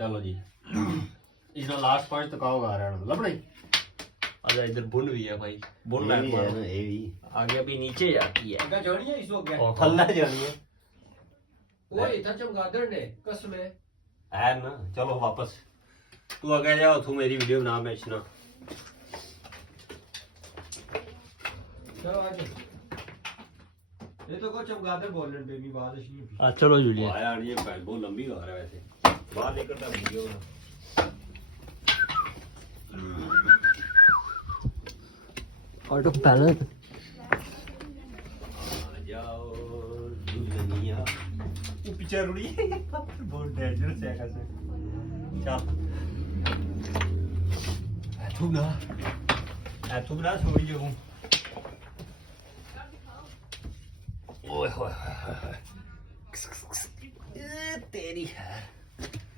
चलो जी इसका लास्ट पांच तकाओ आ रहा है लपड़े आजा इधर बुन भी है भाई बुन लाइन है ना ये भी आगे अभी नीचे जाती है आगे जानी है इस वक्त और थल्ला जानी है वो इतना चमगादड़ ने कसम है ना चलो वापस तू आगे जाओ तू मेरी वीडियो बना बेचना चलो आगे ये तो को चमगादड़ बोलने पे भी बात नहीं हुई चलो जूलिया आया ये बहुत लंबी कार है वैसे बाहर निकलता वीडियो बना ऑटो पैनल जाओ दुल्हनिया वो पीछे रुड़ी बहुत डेंजरस है कैसे चल तू ना छोड़ी जो हूँ ओए होए तेरी है